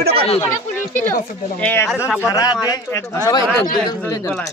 video কর একদম ছাড়া দে একদম সবাই গলায়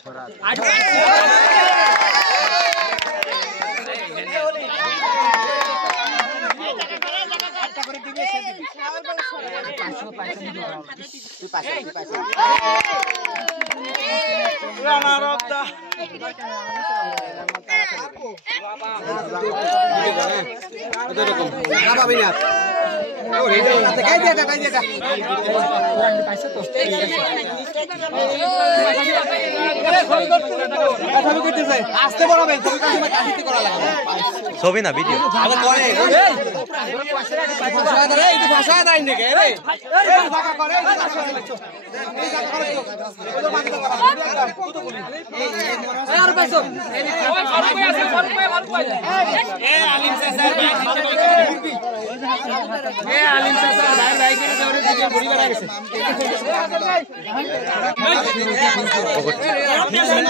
ছবি না ভিডিও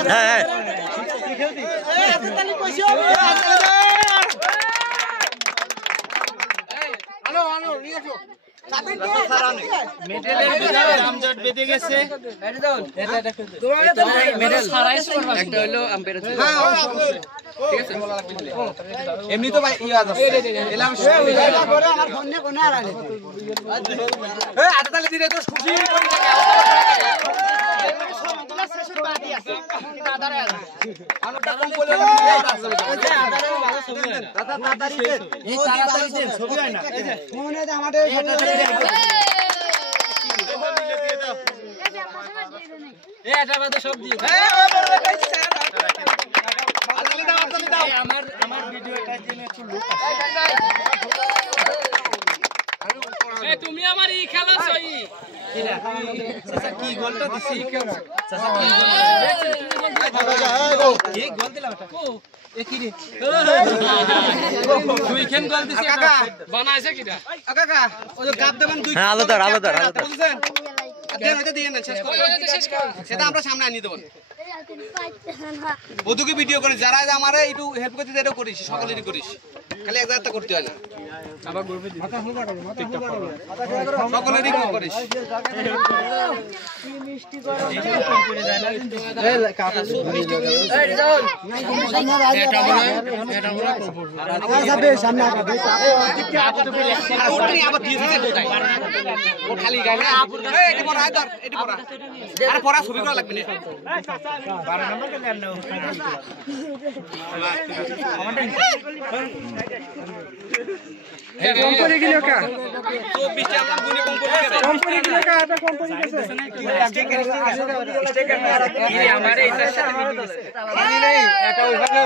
হ্যাঁ মেডেলের ভিতরে আমজট বেঁধে গেছে একটা হলো আম্পায়ার ঠিক আছে এমনি তো ভাই ইয়া আছে এলাম করে আমার ফোন নিয়ে কোনা আরে এই আটাতালি দিলে তো খুশি করে থাকে সমতলা শেষের বাদি আছে আদারে আছে আমরা কম বলে আছে আদারে ভালো ছবি হয় না দাদা তাড়াতাড়ি দেন এই তাড়াতাড়ি দেন ছবি হয় না এই যে ফোনে যে আমাদের এই এটা বাদে সব দিও আমার ভিডিওটা জেনে একটু লুক এ তুমি আমার ই খেলাছো ই চাচা কি গোলটা দিছি চাচা কি গোল দিলাম ও এ কি রে দুই খেন গোল দিছি কাকা বানাইছে কিটা কাকা ওই যে কাপ দেবেন দুই হ্যাঁ আলাদা বুঝছেন দেন ওইটা দিয়ে না শেষ করুন সেটা আমরা সামনে আনি দেব ওদিকে ভিডিও করিস যারা আমারে একটু হেল্প করতে দেও করিস সকলেরই করিস খালি এক জায়গাতে করতে হয় না আবার গ্রুপে মাথা হুল কাটো সকলেরই করিস কি মিষ্টি করো এই কাকা মিষ্টি এই যাও এটা বড় আমার যাবে সামনে আগে আবার দিয়ে দিতে কোথায় ও খালি গায় না এই এটি পড়া ধর এটি পড়া আরে পড়া ছবি করা লাগবে না 12 নম্বর কে দেন না কম করে গিলো কা 24 টা আমরা গুনি কম করে গেছে কম করে গিলো কা এটা কম করে গেছে স্টিকার এই আমারে এটার সাথে মিলে গেছে আমি নাই এটা ওইভাবে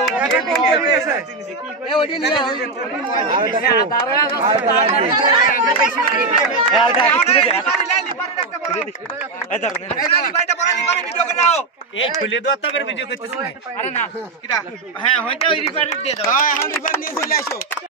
কম করে গেছে এ ওডি নিয়ে এই খুলে দাও তবে ভিডিও করতেছ আরে না কিটা হ্যাঁ হয়তো ওই রিপার দিয়ে দাও হ্যাঁ এখন রিপার নিয়ে চলে আসো